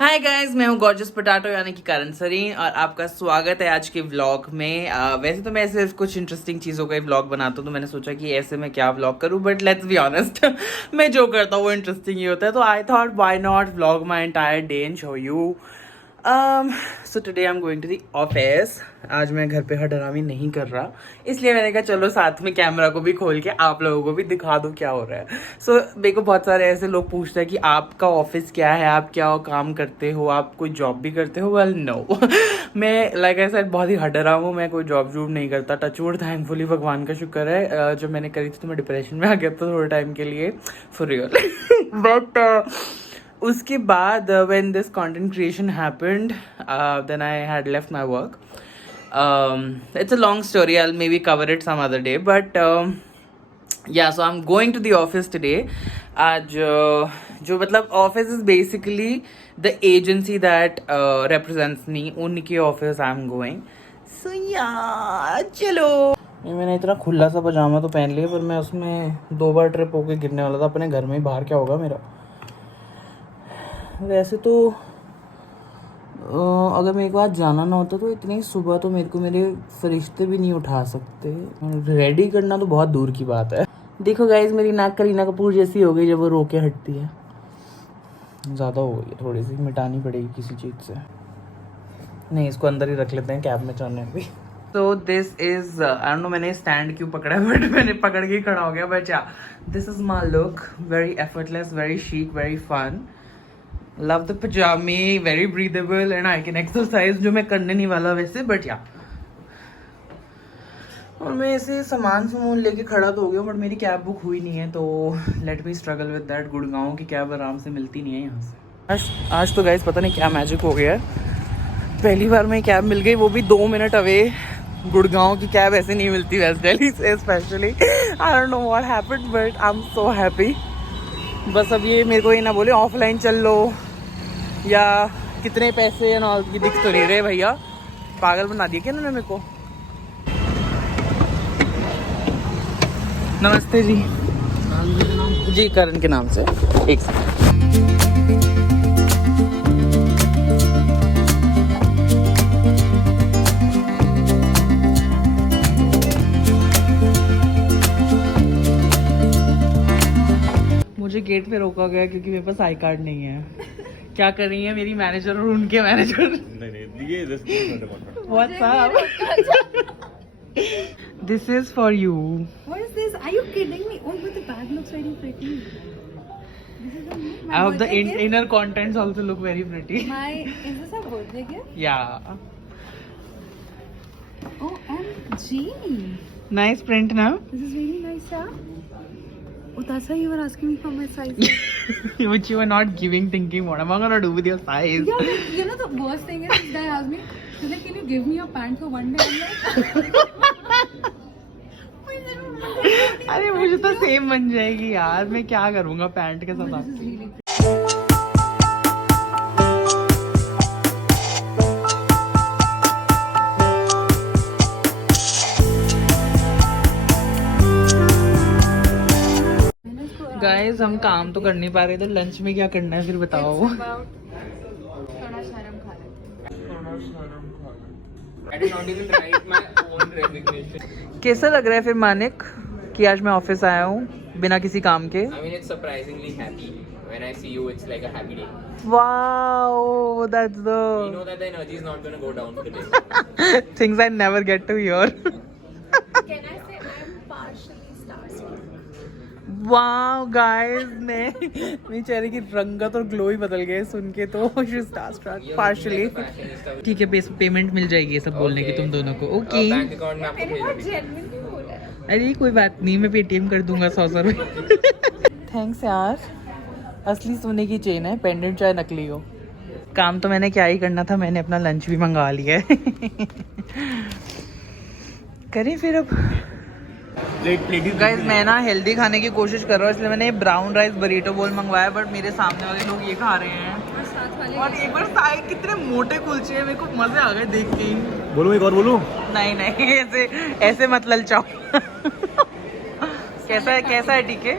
Hi guys, मैं हूँ gorgeous potato यानी कि करण सरीन और आपका स्वागत है आज के व्लॉग में। वैसे तो मैं ऐसे कुछ इंटरेस्टिंग चीज़ों का ही व्लॉग बनाता हूँ, तो मैंने सोचा कि ऐसे मैं क्या व्लॉग करूँ, बट लेट्स बी ऑनेस्ट मैं जो करता हूँ वो इंटरेस्टिंग ही होता है। तो I thought why not vlog my entire day and show you. So today I am going to the office. आज मैं घर पे हडरामी नहीं कर रहा, इसलिए मैंने कहा चलो साथ में कैमरा को भी खोल के आप लोगों को भी दिखा दूँ क्या हो रहा है। सो मेरे को बहुत सारे ऐसे लोग पूछते हैं कि आपका ऑफिस क्या है, आप क्या काम करते हो, आप कोई जॉब भी करते हो। वेल नो मैं लाइक ऐसा बहुत ही हडरा हूँ, मैं कोई जॉब जूब नहीं करता। टचवुड, थैंकफुली भगवान का शुक्र है। जब मैंने करी थी तो मैं डिप्रेशन में आ गया था थोड़े टाइम के लिए, फॉर रियल बट उसके बाद when this content creation happened, then I had left my work. It's a long story, I'll maybe cover it some other day, but yeah, so I'm going to the office today. आज जो मतलब office is basically the agency that represents me, उनके office I'm going. So yeah, चलो। मैंने इतना खुला सा पजामा तो पहन लिया, पर मैं उसमें 2 बार ट्रिप होके गिरने वाला था अपने घर में ही। बाहर क्या होगा मेरा। वैसे तो अगर मेरे को आज जाना ना होता तो इतनी सुबह तो मेरे को मेरे फरिश्ते भी नहीं उठा सकते। रेडी करना तो बहुत दूर की बात है। देखो गाइज, मेरी नाक करीना कपूर जैसी हो गई जब वो रो के हटती है। ज़्यादा हो गई है, थोड़ी सी मिटानी पड़ेगी किसी चीज़ से। नहीं, इसको अंदर ही रख लेते हैं कैब में चढ़ने भी। तो this is I don't know मैंने स्टैंड क्यों पकड़ा है, बट मैंने पकड़ के ही खड़ा हो गया। But yeah, this is my look, very effortless, very chic, very fun. Love the पजामे, very breathable and I can exercise, जो मैं करने नहीं वाला वैसे, बट या। और मैं ऐसे सामान लेके खड़ा तो हो गया, बट मेरी कैब बुक हुई नहीं है, तो let me struggle with that. Gurgaon की कैब आराम से मिलती नहीं है यहाँ से। आज तो गाइस पता नहीं क्या मैजिक हो गया है, पहली बार में कैब मिल गई, वो भी 2 मिनट अवे। गुड़गांव की कैब ऐसे नहीं मिलती वेस्ट दिल्ली से specially. I don't know what happened, but I am so happy. बस अब ये मेरे को ये ना बोले ऑफलाइन चल लो या कितने पैसे एंड ऑल की दिख तो नहीं रहे भैया। पागल बना दिया क्या इन्होंने मेरे को। नमस्ते जी। जी करण के नाम से। एक सेकंड। मुझे गेट पे रोका गया क्योंकि मेरे पास आई कार्ड नहीं है। क्या कर रही है मेरी मैनेजर और उनके manager. What's up? This is for you. What is this? Are you kidding me? Oh, but the bag looks very pretty. This is my I hope the birthday gift. inner contents also look very pretty. Is this a birthday gift? Yeah. OMG. Nice print now. This is really nice, yeah? Oh, that's why you were asking me for my size. Which you were not giving, thinking what am I gonna do with your size? Yeah, but you know the worst thing is this guy asked me, he's like, can you give me your pants for one day? I'm like, अरे मुझे तो same बन जाएगी यार, मैं क्या करूँगा pant के साथ आपकी। गाइस हम काम तो कर नहीं पा रहे, तो लंच में क्या करना है फिर बताओ। कैसा लग रहा है फिर मानिक कि आज मैं ऑफिस आया हूँ बिना किसी काम के। I mean, it's surprisingly happy. When I see you, it's like a happy day. Wow, that's You the know that the energy is not going to go down today. things I never get to hear. can I say I'm partially starstruck? Wow guys, मेरी चेहरे की रंगत और glow ही बदल गए सुन के, तो partially. ठीक है, पेमेंट मिल जाएगी ये सब बोलने की तुम दोनों को। ओके बैंक अकाउंट में आपको भेज दूंगी। Genuinely बोला है। अरे कोई बात नहीं, मैं पेटीएम कर दूंगा 100 रुपये। थैंक्स यार, असली सोने की चेन है, पेंडेंट चाहे नकली हो। काम तो मैंने क्या ही करना था, मैंने अपना लंच भी मंगा लिया है। करें फिर अब। गाइस मैं ना हेल्दी खाने की कोशिश कर रहा हूँ, इसलिए मैंने ब्राउन राइस बरीटो बोल मंगवाया, बट मेरे सामने वाले लोग ये खा रहे हैं। और एक बार साइड कितने मोटे कुलचे हैं, मेरे को मजे आ गए देख के ही। बोलूं एक और बोलूं? नहीं नहीं, ऐसे मत ललचाओ। कैसा है टीके?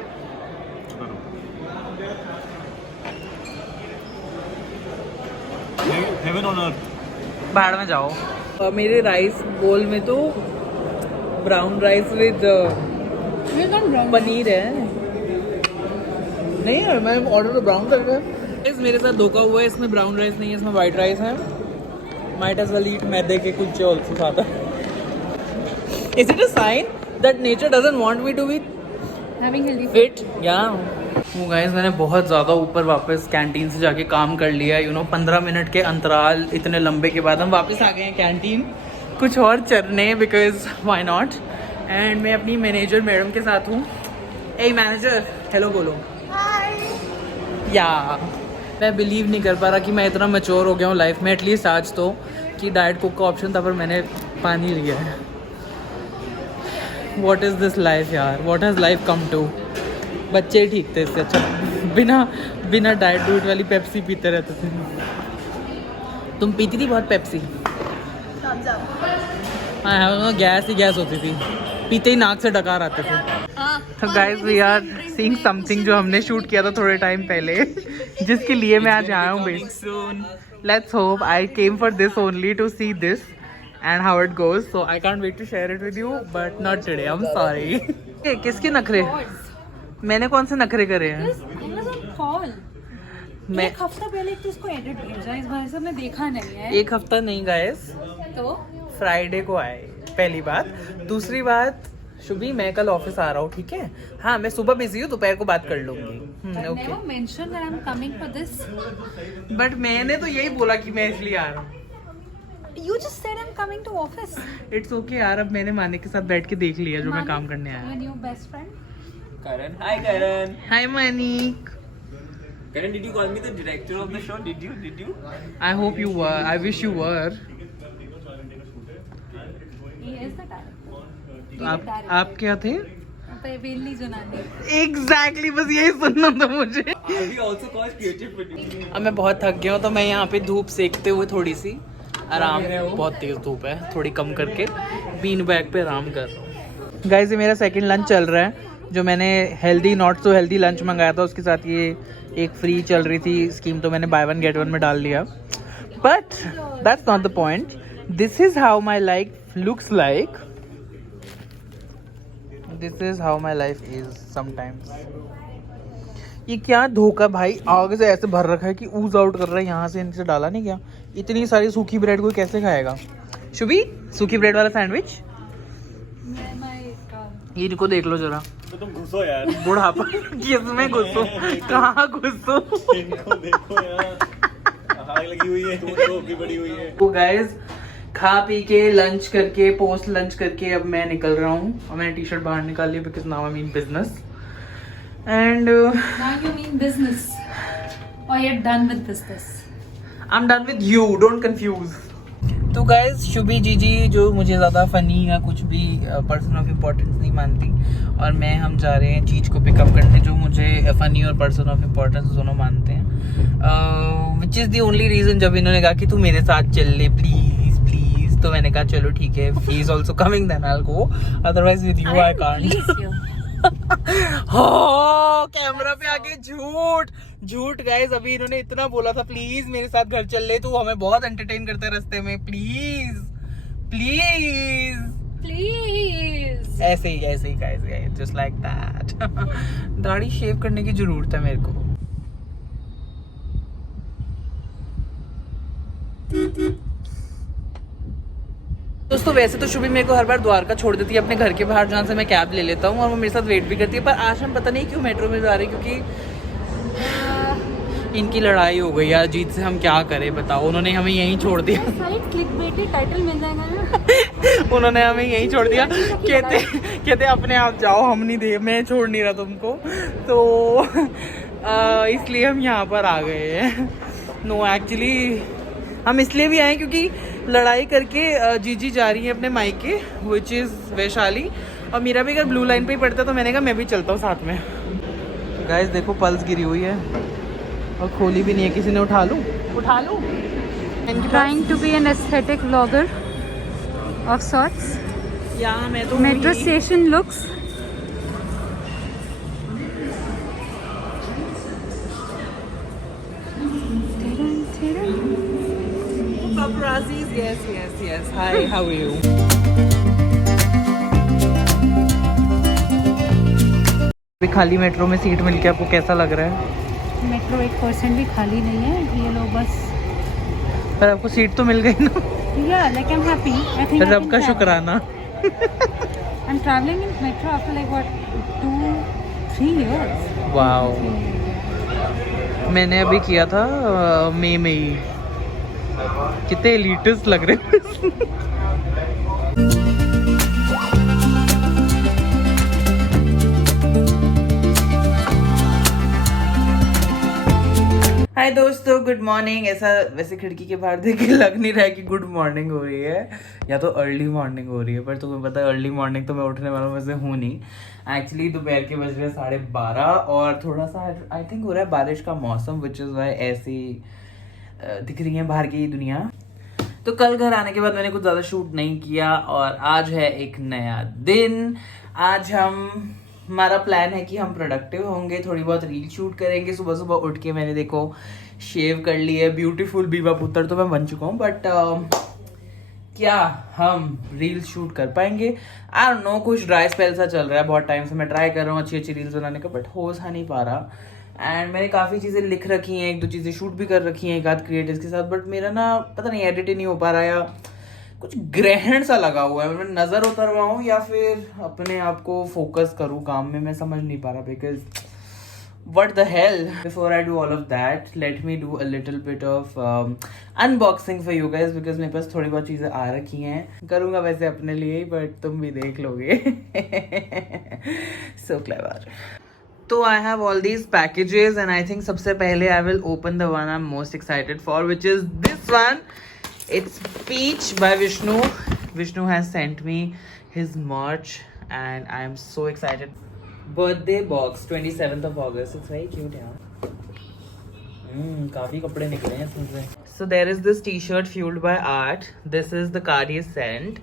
Heaven on earth. बाहर में जाओ। और मेरे राइस बोल में तो ब्राउन राइस विद पनीर है। नहीं है, मैं ऑर्डर तो ब्राउन कर रहा है। मेरे साथ धोखा हुआ है, इसमें ब्राउन राइस नहीं है, इसमें वाइट राइस है। माइट एज वेल ईट मैदे के कुलचे ऑल्सो साथ। Is it a sign that nature doesn't want me to be Having healthy food. Fit? या वो गाइस, मैंने बहुत ज़्यादा ऊपर वापस कैंटीन से जाके काम कर लिया। 15 मिनट के अंतराल इतने लंबे के बाद हम वापस आ गए हैं कैंटीन कुछ और चरने, बिकॉज व्हाई नॉट। एंड मैं अपनी मैनेजर मैडम के साथ हूँ। ए मैनेजर, हेलो बोलो। या मैं बिलीव नहीं कर पा रहा कि मैं इतना मैच्योर हो गया हूँ लाइफ में, एटलीस्ट आज तो, कि डाइट कोक का ऑप्शन था पर मैंने पानी लिया है। वॉट इज़ दिस लाइफ यार, what has life come to. बच्चे ही ठीक थे, इससे अच्छा बिना डाइट डूट वाली पेप्सी पीते रहते थे। तुम पीती थी बहुत पेप्सी? हाँ, गैस ही गैस होती थी, पीते ही नाक से डकार आते थे। तो guys we are seeing something जो हमने शूट किया था थोड़े टाइम पहले, जिसके लिए मैं आज आया हूँ। Let's hope I came for this only to see this and how it goes, so I can't wait to share it with you, but not today, I'm sorry. किसके नखरे? मैंने कौन से नखरे करे हैं? Amazon call. मैं एक हफ्ता पहले एक तो इसको एडिट भेजा, इस भाई साहब ने देखा नहीं है। एक हफ्ता नहीं गाइस, तो फ्राइडे को आए, पहली बात। दूसरी बात, शुभी मैं कल ऑफिस आ रहा हूँ, ठीक है? हाँ, मैं सुबह बिजी हूँ, दोपहर को बात कर लूंगी। Okay. never mentioned that I'm coming for this. But मैंने तो यही बोला कि मैं इसलिए आ रहा हूँ। You just said I'm coming to office. It's okay यार, अब मैंने माने के साथ बैठ के देख लिया जो मैं काम करने आया। Your new best friend. Karan. Hi, Karan. हाय मनीक। Karan, did you call me the director of the show? Did you? I hope you were, I wish you were. He is the director. आप क्या थे? वेली जनानी। Exactly, बस यही सुनना था मुझे। Are we also called creative producer? अब मैं बहुत थक गया हूँ, तो मैं यहाँ पे धूप सेकते हुए थोड़ी सी आराम, बहुत तेज धूप है, थोड़ी कम करके बीन बैग पे आराम कर रहा हूँ। गाइस, ये मेरा सेकंड लंच चल रहा है। जो मैंने healthy not so healthy lunch मंगाया था, उसके साथ ये एक फ्री चल रही थी स्कीम, तो मैंने बाय वन गेट वन में डाल लिया। But that's not the point, this is how my life looks like, this is how my life is sometimes. ये क्या धोखा भाई, आगे से ऐसे भर रखा है कि ऊज आउट कर रहा है, यहाँ से इनसे डाला नहीं क्या? इतनी सारी सूखी ब्रेड को कैसे खाएगा? शुभी, सूखी ब्रेड वाला सैंडविच ये इनको देख लो जरा। तो तुम घुसो यार, बुढ़ापा किसमें घुसो, कहाँ घुसो? इनको देखो यार, आग लगी हुई है, टोपी भी बड़ी हुई है। तो गाइस, खा पी के लंच करके, पोस्ट लंच करके अब मैं निकल रहा हूँ। और मैंने टी शर्ट बाहर निकाल ली, because now I mean business. And Now you mean business, or you're done with business? I'm done with you, don't confuse. तो गाइज, शुभी जीजी जो मुझे ज़्यादा फ़नी या कुछ भी पर्सन ऑफ इम्पोर्टेंस नहीं मानती, और हम जा रहे हैं चीज़ को पिकअप करने जो मुझे फ़नी और पर्सन ऑफ इम्पोर्टेंस दोनों मानते हैं। Which is the only reason, जब इन्होंने कहा कि तू मेरे साथ चल ले प्लीज़ प्लीज़, तो मैंने कहा चलो ठीक है, he is also coming, then I will go, otherwise with you I can't. हाँ, कैमरा पे आके झूठ गाइस, अभी इन्होंने इतना बोला था प्लीज मेरे साथ घर चल ले, तू हमें बहुत एंटरटेन करते रास्ते में, प्लीज प्लीज Please. ऐसे ही गाइस, जस्ट लाइक दैट। दाढ़ी शेव करने की जरूरत है मेरे को। दोस्तों, वैसे तो शुभी मेरे को हर बार द्वारका छोड़ देती है अपने घर के बाहर, जहाँ से मैं कैब ले लेता हूँ, और वो मेरे साथ वेट भी करती है। पर आज हम पता नहीं क्यों मेट्रो में जा रहे हैं, क्योंकि इनकी लड़ाई हो गई यार जीत से। हम क्या करें बताओ, उन्होंने हमें यहीं छोड़ दिया। टाइटल मिल जाएगा ना। उन्होंने हमें यहीं छोड़ दिया, कहते अपने आप जाओ, हम नहीं दे, मैं छोड़ नहीं रहा तुमको, तो इसलिए हम यहाँ पर आ गए हैं। नो एक्चुअली हम इसलिए भी आए क्योंकि लड़ाई करके जीजी जा रही है अपने मायके, विच इज़ वैशाली, और मेरा भी अगर ब्लू लाइन पे ही पड़ता तो मैंने कहा मैं भी चलता हूँ साथ में। गाइस देखो, पल्स गिरी हुई है और खोली भी नहीं है, किसी ने उठा लूँ। Trying to be an aesthetic vlogger of sorts. या मैं तो Metro station looks. paparazzis. Yes. Hi, how are you? अभी खाली मेट्रो में सीट मिल के आपको कैसा लग रहा है? मेट्रो 1% भी खाली नहीं है, ये लोग बस। पर आपको सीट तो मिल गई ना? Yeah, like I'm happy. I think I रब can का travel. शुक्राना। I'm traveling in metro after like what 2-3 years. Wow, मैंने अभी किया था मई में ही। कितने एलिटिस्ट लग रहे हैं। हाय दोस्तों, गुड मॉर्निंग। ऐसा वैसे खिड़की के बाहर देख के लग नहीं रहा है कि गुड मॉर्निंग हो रही है या तो अर्ली मॉर्निंग हो रही है, पर तुम्हें पता है अर्ली मॉर्निंग तो मैं उठने वालों में से हूँ नहीं। एक्चुअली दोपहर के बज रहे 12:30 और थोड़ा सा आई थिंक हो रहा है बारिश का मौसम, विच इज़ वाई ऐसी दिख रही है बाहर की दुनिया। तो कल घर आने के बाद मैंने कुछ ज़्यादा शूट नहीं किया और आज है एक नया दिन। आज हमारा प्लान है कि हम प्रोडक्टिव होंगे, थोड़ी बहुत रील शूट करेंगे। सुबह सुबह उठ के मैंने देखो शेव कर ली है, ब्यूटीफुल बीबा पुत्र तो मैं बन चुका हूँ, बट क्या हम रील शूट कर पाएंगे? आई डोंट नो, कुछ ड्राई स्पेल सा चल रहा है। बहुत टाइम से मैं ट्राई कर रहा हूँ अच्छी रील्स बनाने का, बट हो सा नहीं पा रहा। एंड मैंने काफ़ी चीज़ें लिख रखी हैं, 1-2 चीज़ें शूट भी कर रखी हैं एक आध क्रिएटर्स के साथ, बट मेरा ना पता नहीं एडिट ही नहीं हो पा रहा, या कुछ ग्रहण सा लगा हुआ है। मैं नज़र उतरवाऊँ या फिर अपने आप को फोकस करूँ काम में, मैं समझ नहीं पा रहा। Because what the hell? Before I do all of that, let me do a little bit of unboxing for you guys, because मेरे पास थोड़ी बहुत चीज़ें आ रखी हैं। करूँगा वैसे अपने लिए ही, बट तुम भी देख लोगे। So clever. तो I have all these packages and I think सबसे पहले I will open the one I'm most excited for, which is this one. It's Peach by Vishnu. Vishnu has sent me his merch and I am so excited. Birthday box 27th of August. It's very cute, yeah. काफी कपड़े निकले हैं इसमें से. So there is this t-shirt fueled by art. This is the card he sent.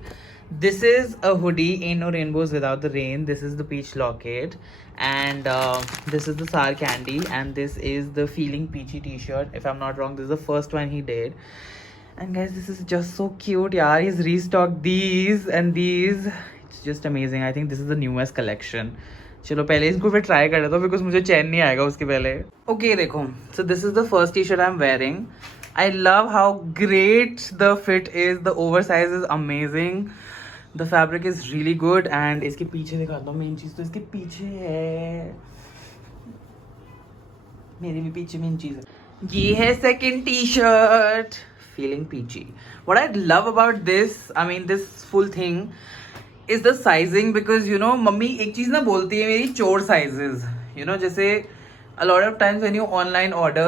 This is a hoodie, Ain't No Rainbows Without the Rain. This is the peach locket. And this is the Sar candy. And this is the Feeling Peachy t-shirt. If I'm not wrong, this is the first one he did. And guys, this is just so cute, yaar. He's restocked these and these. It's just amazing. I think this is the newest collection. चलो पहले इसको फिर try कर लेता हूँ, because मुझे चैन नहीं आएगा उसके पहले। ओके देखो, so this is the first T shirt I am wearing. I love how great the fit is, the over size is amazing, the fabric is really good. And इसके पीछे दिखाता हूँ मेन चीज़, तो इसके पीछे है, मेरे भी पीछे मेन चीज़ है, ये है second T shirt, Feeling Peachy. What I love about this, I mean this full thing, is the sizing, because you know mummy एक चीज़ ना बोलती है मेरी, चोर sizes, you know, जैसे a lot of times when you online order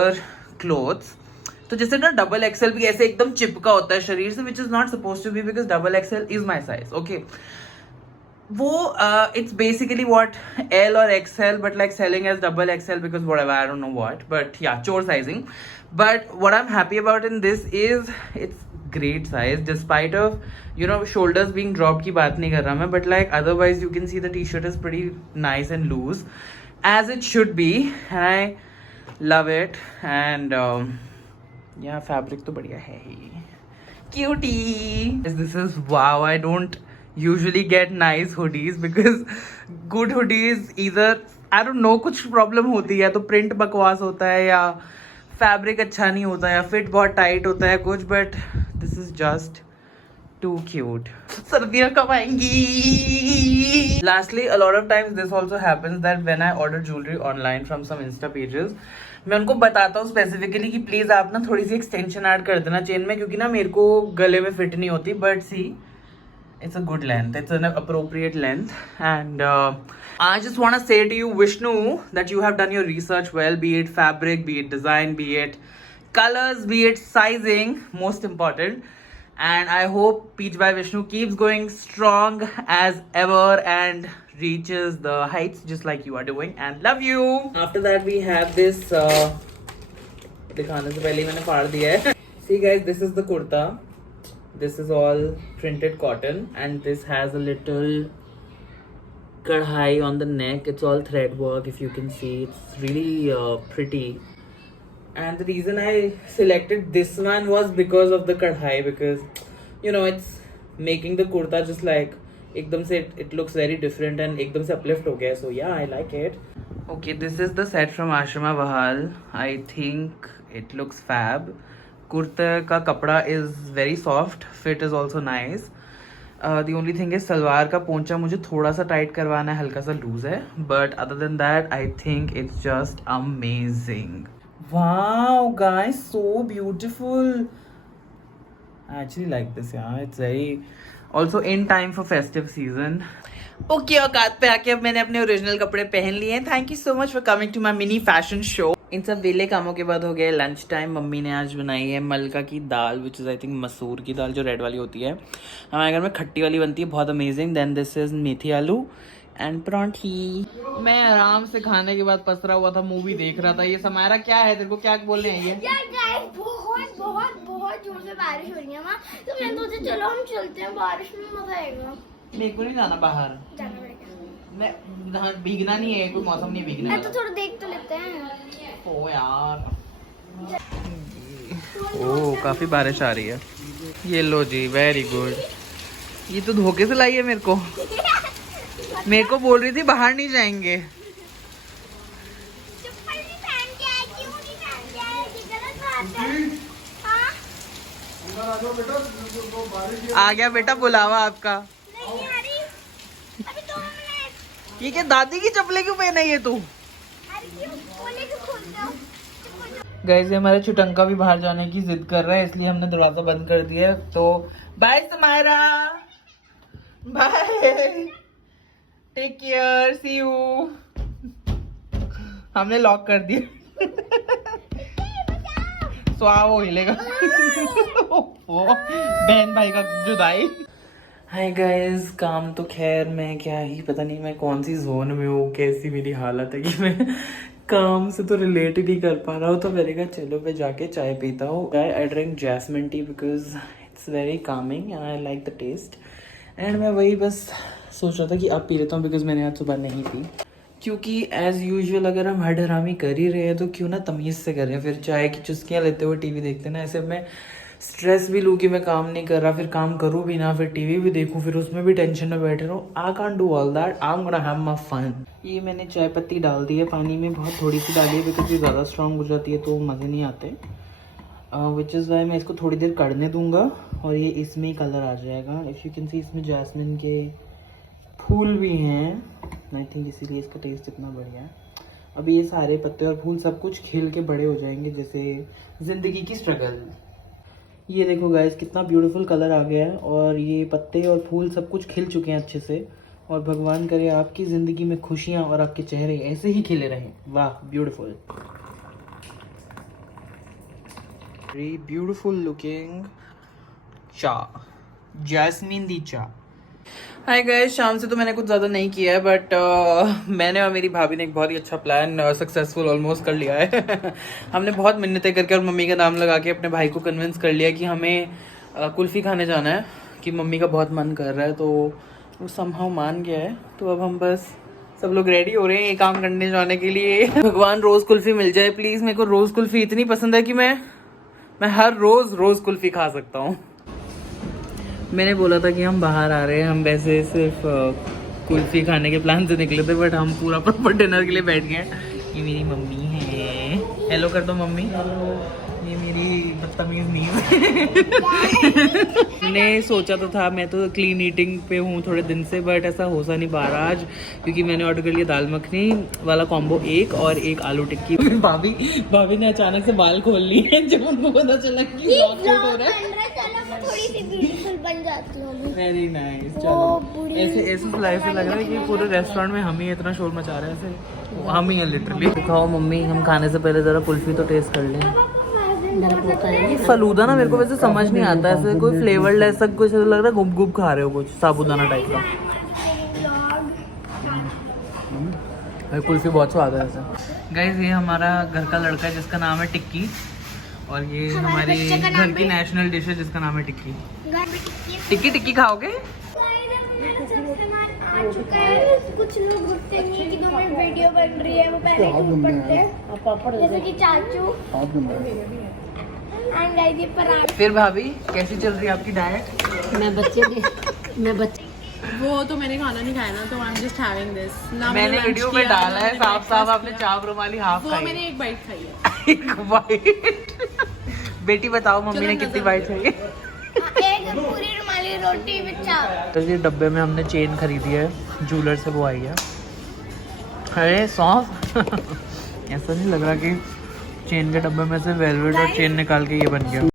clothes, तो जैसे ना डबल एक्सेल भी ऐसे एकदम चिपका होता है शरीर से, which is not supposed to be, because double XL is my size, okay. वो it's basically what L or XL, but like selling as double XL because whatever, I don't know what, but yeah, chore sizing. But what I'm happy about in this is it's great size, despite of, you know, shoulders being dropped की बात नहीं कर रहा मैं, but like otherwise you can see the t-shirt is pretty nice and loose, as it should be, and I love it. And yeah, fabric तो बढ़िया है ही, cutie. This is wow. I don't usually get nice hoodies because good hoodies either I don't know कुछ problem होती है, तो print बकवास होता है या फैब्रिक अच्छा नहीं होता है या फिट बहुत टाइट होता है कुछ, but this is just too cute. सर्दियाँ कब आएंगी? Lastly a lot of times this also happens that when I order jewelry online from some Insta pages, मैं उनको बताता हूँ स्पेसिफिकली कि प्लीज आप ना थोड़ी सी एक्सटेंशन ऐड कर देना चेन में, क्योंकि ना मेरे को गले में फिट नहीं होती, but see it's a good length, it's an appropriate length. And I just want to say to you, Vishnu, that you have done your research well, be it fabric, be it design, be it colors, be it sizing, most important. And I hope Peach by Vishnu keeps going strong as ever and reaches the heights just like you are doing, and love you. After that we have this दिखाने से पहले ही मैंने फाड़ दिया है। See guys, this is the kurta. This is all printed cotton and this has a little kadhai on the neck. It's all thread work, if you can see. It's really pretty. and the reason I selected this one was because of the kadhai, because you know it's making the kurta just like एकदम से it looks very different and एकदम से uplift हो गया, so yeah, I like it. Okay, this is the set from Ashrama Bahal. I think it looks fab. Kurta का कपड़ा is very soft, fit is also nice. The only thing is salwar का पोंचा मुझे थोड़ा सा tight करवाना है, हल्का सा लूज है, but other than that I think it's just amazing. Wow guys, so beautiful. I actually like this, yeah. It's very also in time for festive season. Okay, औकात पे आके अब मैंने अपने ओरिजिनल कपड़े पहन लिए हैं. Thank you so much for coming to my mini fashion show. इन सब वेले कामों के बाद हो गया लंच टाइम. मम्मी ने आज बनाई है मलका की दाल, विच इज़ आई थिंक मसूर की दाल, जो रेड वाली होती है. हमारे घर में खट्टी वाली बनती है, बहुत अमेजिंग. देन दिस इज मेथी आलू एंड परांठी. मैं आराम से खाने के बाद पसरा हुआ था, मूवी देख रहा था. ये समारा क्या है, तेरे को क्या बोलने हैं ये? यार गाइस बहुत बहुत बहुत जोर से बारिश हो रही है वहाँ, तो मैंने सोचा चलो हम चलते हैं, बारिश में मजा आएगा. मेरे को नहीं जाना बाहर, जाना पड़ेगा. मैं भीगना नहीं है, कोई मौसम नहीं भीगने मैं वाला. तो थोड़ा देख तो लेते हैं. ओ यार, ओ काफी बारिश आ रही है. ये लो जी, वेरी गुड. ये तो धोखे से लाई है मेरे को. मेरे को बोल रही थी बाहर नहीं जाएंगे. चप्पल नहीं पहन के आए, क्यों नहीं पहन के आए? ये गलत बात है. हाँ आ गया बेटा बुलावा आपका. नहीं आ रही अभी 2 मिनट. ये क्या दादी की चप्पलें क्यों पहना है ये तू? अरे क्यों बोले कि खोल दो. गाइस ये हमारा छुटंका भी बाहर जाने की जिद कर रहा है, इसलिए हमने दरवाजा बंद कर दिया. तो bye Samaira, bye, take care, see you. हमने लॉक कर दिया. सो वो हिलेगा. बहन भाई का जुदाई. हाय गाइस, काम तो खैर मैं क्या ही, पता नहीं मैं कौन सी जोन में हूँ, कैसी मेरी हालत है कि मैं काम से तो रिलेट ही नहीं कर पा रहा हूँ. तो मैंने कहा चलो मैं जाके चाय पीता हूँ. I drink jasmine tea because it's very calming and I like the taste. And मैं वही बस सोच रहा था कि अब पी लेता हूँ बिकॉज मैंने आज सुबह नहीं पी. क्योंकि एज़ यूजुअल अगर हम हर हरामी कर ही रहे हैं तो क्यों ना तमीज़ से करें. फिर चाय की चुस्कियाँ लेते हुए टीवी देखते ना, ऐसे मैं स्ट्रेस भी लूँ कि मैं काम नहीं कर रहा, फिर काम करूँ भी ना, फिर टीवी भी देखूँ, फिर उसमें भी टेंशन में बैठे रहूँ. I can't do all that. I am gonna have my fun. ये मैंने चाय पत्ती डाल दी है पानी में, बहुत थोड़ी सी डाली है बिकॉज ये ज़्यादा स्ट्रॉन्ग हो जाती है तो मज़े नहीं आते. विच इज़ वाई मैं इसको थोड़ी देर कढ़ने दूंगा और ये इसमें ही कलर आ जाएगा. इफ़ यू कैन सी इसमें जैस्मिन के फूल भी हैं, आई थिंक इसीलिए इसका टेस्ट इतना बढ़िया है. अभी ये सारे पत्ते और फूल सब कुछ खिल के बड़े हो जाएंगे, जैसे ज़िंदगी की स्ट्रगल. ये देखो गाइस कितना ब्यूटीफुल कलर आ गया है और ये पत्ते और फूल सब कुछ खिल चुके हैं अच्छे से. और भगवान करे आपकी ज़िंदगी में खुशियाँ और आपके चेहरे ऐसे ही खिले रहें. वाह, ब्यूटीफुल, वेरी ब्यूटीफुल लुकिंग चाय, जैस्मिन दी चाय. हाय गाइस, शाम से तो मैंने कुछ ज़्यादा नहीं किया है बट मैंने और मेरी भाभी ने एक बहुत ही अच्छा प्लान सक्सेसफुल ऑलमोस्ट कर लिया है. हमने बहुत मिन्नतें करके और मम्मी का नाम लगा के अपने भाई को कन्विंस कर लिया कि हमें कुल्फ़ी खाने जाना है, कि मम्मी का बहुत मन कर रहा है. तो वो समहाउ मान गया है. तो अब हम बस सब लोग रेडी हो रहे हैं ये काम करने जाने के लिए. भगवान रोज़ कुल्फ़ी मिल जाए प्लीज़. मेरे को रोज़ कुल्फ़ी इतनी पसंद है कि मैं हर रोज़ कुल्फ़ी खा सकता हूँ. मैंने बोला था कि हम बाहर आ रहे हैं, हम वैसे सिर्फ कुल्फ़ी खाने के प्लान से निकले थे बट हम पूरा प्रॉपर डिनर के लिए बैठ गए. ये मेरी मम्मी है, हेलो कर दो मम्मी. ये मेरी बदतमीज़ नींद. मैंने सोचा तो था, मैं तो क्लीन ईटिंग पे हूँ थोड़े दिन से बट ऐसा हो सा नहीं पा रहा आज, क्योंकि मैंने ऑर्डर कर लिया दाल मखनी वाला कॉम्बो 1 और 1 आलू टिक्की. भाभी ने अचानक से बाल खोल लिए हैं जब उनको पता चला कि व्लॉग शूट हो रहा है. थोड़ी सी ब्यूटीफुल बन जाती हूँ. Very nice. चलो ऐसे लाइफ से लग रहा है कि पूरे रेस्टोरेंट में हम ही इतना शोर मचा रहे हैं. ऐसे हम ही हैं लिटरली. खाओ मम्मी, हम खाने से पहले ज़रा कुल्फ़ी तो टेस्ट कर लें. फलूदा ना मेरे को वैसे समझ नहीं आता, ऐसे कोई फ्लेवरलेस सा कुछ लग रहा है, गुप गुप खा रहे हो कुछ साबुदाना टाइप का. कुल्फ़ी बहुत स्वाद है ऐसे. गाइस ये हमारा घर का लड़का है जिसका नाम है टिक्की, और ये हमारी घर की नेशनल डिश है जिसका नाम है टिक्की. टिक्की टिक्की खाओगे? चुका है। कुछ लोग उठते नहीं कि 2 मिनट वीडियो बन रही है, वो पहले टूट पड़ते हैं, जैसे कि चाचू एंड गाइस ये पराठा। फिर भाभी कैसी चल रही है आपकी डाइट? मैं बच्चे वो तो मैंने खाना नहीं खाया ना, तो I am just having this. ना मैंने वीडियो में डाला है साफ साफ, आपने चाप रुमाली हाफ वो खाई मैंने एक बाइट खाई है। एक बाइट। बेटी बताओ मम्मी ने कितनी बाइट खाई है? एक पूरी रुमाली रोटी विद चावल। तो ये डब्बे में हमने चेन खरीदी है, जूलर से वो आई है। अरे सॉफ्ट ऐसा नहीं लग रहा कि चेन के डब्बे में से वेलवेट और चेन निकाल के ये बन गया।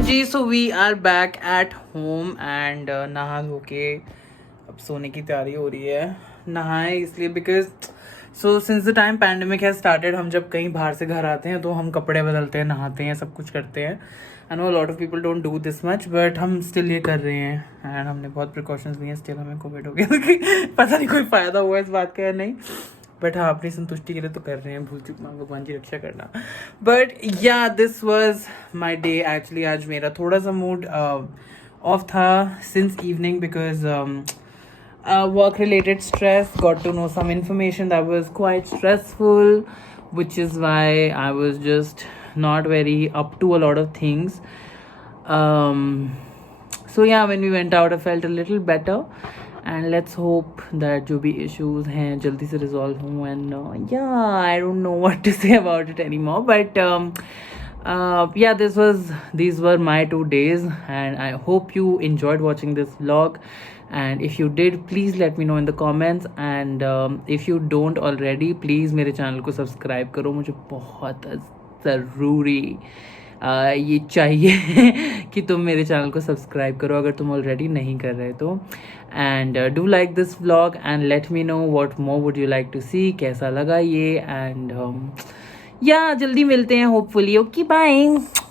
जी so we are back at home and नहा धो के अब सोने की तैयारी हो रही है। नहाए इसलिए because so since the time pandemic has started, हम जब कहीं बाहर से घर आते हैं तो हम कपड़े बदलते हैं, नहाते हैं, सब कुछ करते हैं। I know lot of people don't do this much, but हम स्टिल ये कर रहे हैं एंड हमने बहुत प्रिकॉशंस लिए हैं। स्टिल हमें कोविड हो गया पता नहीं कोई फ़ायदा हुआ इस बात का या नहीं, बट हाँ अपनी संतुष्टि के लिए तो कर रहे हैं। भूल चुक मांग भगवान की रक्षा करना। But yeah this was my day actually. आज मेरा थोड़ा सा मूड ऑफ था since evening because work related stress, got to know some information that was quite stressful, which is why I was just not very up to a lot of things. So yeah, when we went out I felt a little better and let's hope that जो भी issues हैं जल्दी से resolve हों and yeah, I don't know what to say about it anymore, but yeah, these were my 2 days and I hope you enjoyed watching this vlog. And if you did, please let me know in the comments. And if you don't already, please मेरे channel को subscribe करो। मुझे बहुत ज़रूरी ये चाहिए कि तुम मेरे चैनल को सब्सक्राइब करो अगर तुम ऑलरेडी नहीं कर रहे तो। And do like this vlog and let me know what more would you like to see, कैसा लगा ये। एंड या जल्दी मिलते हैं होपफुली। Okay bye.